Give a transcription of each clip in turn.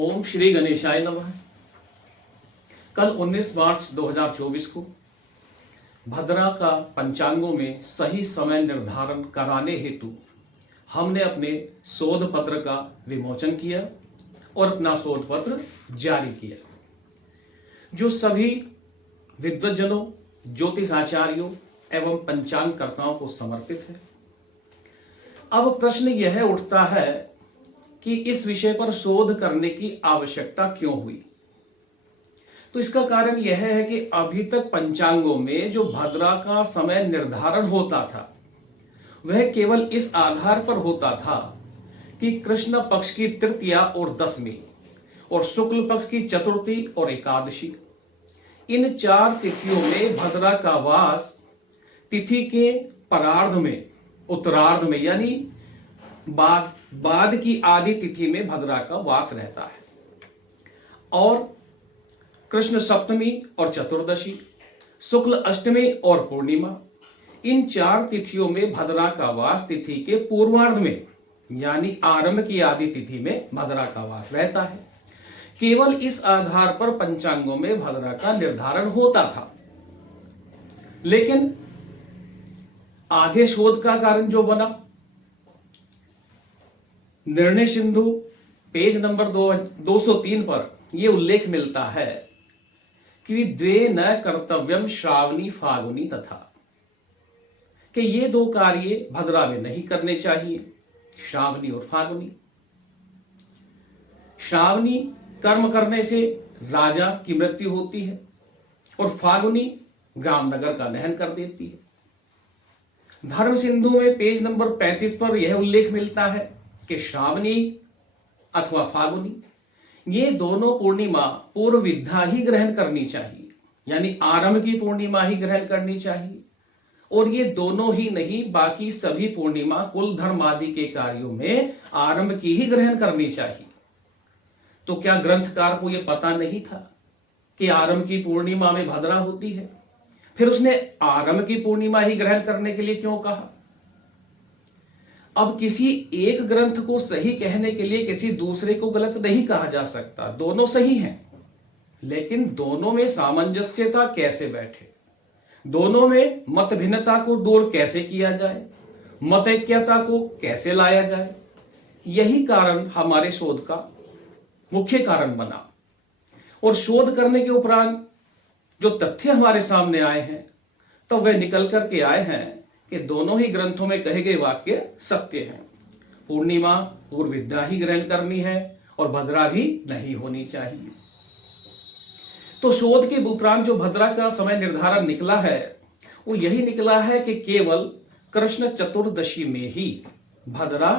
ओम श्री गणेशाय नमः। कल 19 मार्च 2024 को भद्रा का पंचांगों में सही समय निर्धारण कराने हेतु हमने अपने शोध पत्र का विमोचन किया और अपना शोध पत्र जारी किया, जो सभी विद्वज्जनों, ज्योतिष आचार्यों एवं पंचांगकर्ताओं को समर्पित है। अब प्रश्न यह उठता है कि इस विषय पर शोध करने की आवश्यकता क्यों हुई। तो इसका कारण यह है कि अभी तक पंचांगों में जो भद्रा का समय निर्धारण होता था वह केवल इस आधार पर होता था कि कृष्ण पक्ष की तृतीया और दशमी और शुक्ल पक्ष की चतुर्थी और एकादशी, इन 4 तिथियों में भद्रा का वास तिथि के परार्ध में, उत्तरार्ध में यानी बाद की आदि तिथि में भद्रा का वास रहता है। और कृष्ण सप्तमी और चतुर्दशी, शुक्ल अष्टमी और पूर्णिमा, इन 4 तिथियों में भद्रा का वास तिथि के पूर्वार्ध में यानी आरंभ की आदि तिथि में भद्रा का वास रहता है। केवल इस आधार पर पंचांगों में भद्रा का निर्धारण होता था। लेकिन आगे शोध का कारण जो बना, निर्णय सिंधु पेज नंबर 203 पर यह उल्लेख मिलता है कि द्वे न कर्तव्यम श्रावणी फागुनी तथा, कि ये 2 कार्य भद्रा में नहीं करने चाहिए, श्रावणी और फागुनी। श्रावणी कर्म करने से राजा की मृत्यु होती है और फागुनी ग्राम नगर का दहन कर देती है। धर्म सिंधु में पेज नंबर 35 पर यह उल्लेख मिलता है कि श्रावणी अथवा फागुनी ये दोनों पूर्णिमा पूर्व विद्या ही ग्रहण करनी चाहिए, यानी आरंभ की पूर्णिमा ही ग्रहण करनी चाहिए। और ये दोनों ही नहीं, बाकी सभी पूर्णिमा कुल धर्म आदि के कार्यों में आरंभ की ही ग्रहण करनी चाहिए। तो क्या ग्रंथकार को यह पता नहीं था कि आरंभ की पूर्णिमा में भद्रा होती है? फिर उसने आरंभ की पूर्णिमा ही ग्रहण करने के लिए क्यों कहा? अब किसी एक ग्रंथ को सही कहने के लिए किसी दूसरे को गलत नहीं कहा जा सकता। दोनों सही हैं, लेकिन दोनों में सामंजस्यता कैसे बैठे, दोनों में मत भिन्नता को दूर कैसे किया जाए, मत ऐक्यता को कैसे लाया जाए, यही कारण हमारे शोध का मुख्य कारण बना। और शोध करने के उपरांत जो तथ्य हमारे सामने आए हैं, तो वे निकल करके आए हैं कि दोनों ही ग्रंथों में कहे गए वाक्य सत्य हैं। पूर्णिमा पूर्व विद्या ही ग्रहण करनी है और भद्रा भी नहीं होनी चाहिए। तो शोध के उपरांत जो भद्रा का समय निर्धारण निकला है वो यही निकला है कि केवल कृष्ण चतुर्दशी में ही भद्रा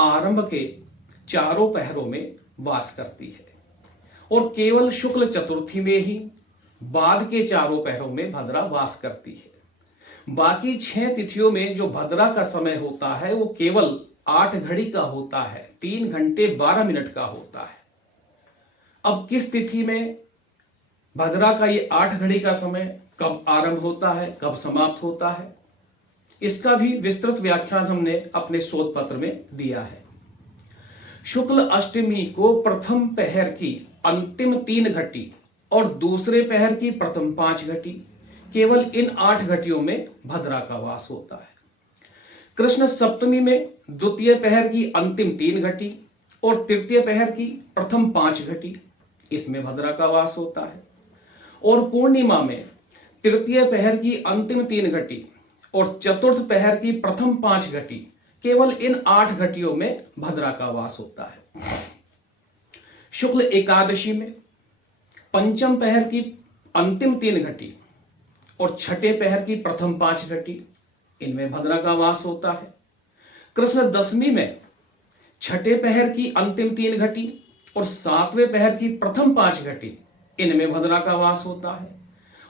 आरंभ के 4 पहरों में वास करती है और केवल शुक्ल चतुर्थी में ही बाद के 4 पहरों में भद्रा वास करती है। बाकी 6 तिथियों में जो भद्रा का समय होता है वो केवल 8 घड़ी का होता है, 3 घंटे 12 मिनट का होता है। अब किस तिथि में भद्रा का ये 8 घड़ी का समय कब आरंभ होता है, कब समाप्त होता है, इसका भी विस्तृत व्याख्यान हमने अपने शोध पत्र में दिया है। शुक्ल अष्टमी को प्रथम पहर की अंतिम 3 घटी और दूसरे पहर की प्रथम 5 घटी, केवल इन 8 घटियों में भद्रा का वास होता है। कृष्ण सप्तमी में द्वितीय पहर की अंतिम 3 घटी और तृतीय पहर की प्रथम 5 घटी, इसमें भद्रा का वास होता है। और पूर्णिमा में तृतीय पहर की अंतिम 3 घटी और चतुर्थ पहर की प्रथम 5 घटी, केवल इन 8 घटियों में भद्रा का वास होता है। शुक्ल एकादशी में पंचम पहर की अंतिम 3 घटी और छठे पहर की प्रथम 5 घटी, इनमें भद्रा का वास होता है। कृष्ण दशमी में छठे पहर की अंतिम 3 घटी और 7वें पहर की प्रथम 5 घटी, इनमें भद्रा का वास होता है।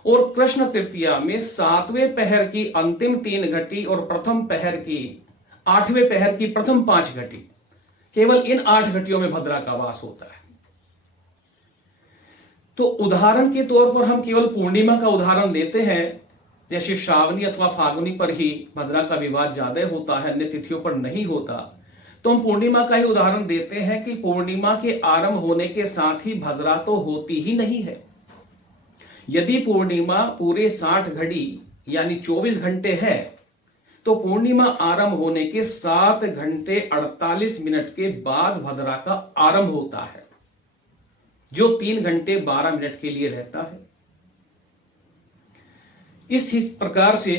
और कृष्ण तृतीया में 7वें पहर की अंतिम 3 घटी और प्रथम पहर की 8वें पहर की प्रथम 5 घटी, केवल इन 8 घटियों में भद्रा का वास होता है। तो उदाहरण के तौर पर हम केवल पूर्णिमा का उदाहरण देते हैं, जैसे श्रावणी अथवा फागुनी पर ही भद्रा का विवाद ज्यादा होता है, अन्य तिथियों पर नहीं होता। तो हम पूर्णिमा का ही उदाहरण देते हैं कि पूर्णिमा के आरंभ होने के साथ ही भद्रा तो होती ही नहीं है। यदि पूर्णिमा पूरे 60 घड़ी यानी 24 घंटे है तो पूर्णिमा आरंभ होने के 7 घंटे 48 मिनट के बाद भद्रा का आरंभ होता है, जो 3 घंटे 12 मिनट के लिए रहता है। इस प्रकार से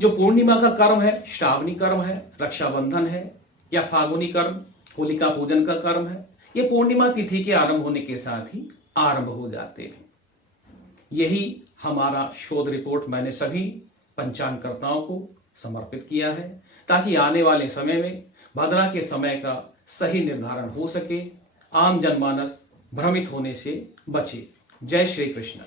जो पूर्णिमा का कर्म है, श्रावणी कर्म है, रक्षाबंधन है या फागुनी कर्म, होलिका पूजन का कर्म है, ये पूर्णिमा तिथि के आरंभ होने के साथ ही आरंभ हो जाते हैं। यही हमारा शोध रिपोर्ट मैंने सभी पंचांगकर्ताओं को समर्पित किया है, ताकि आने वाले समय में भद्रा के समय का सही निर्धारण हो सके, आम जनमानस भ्रमित होने से बचे। जय श्री कृष्ण।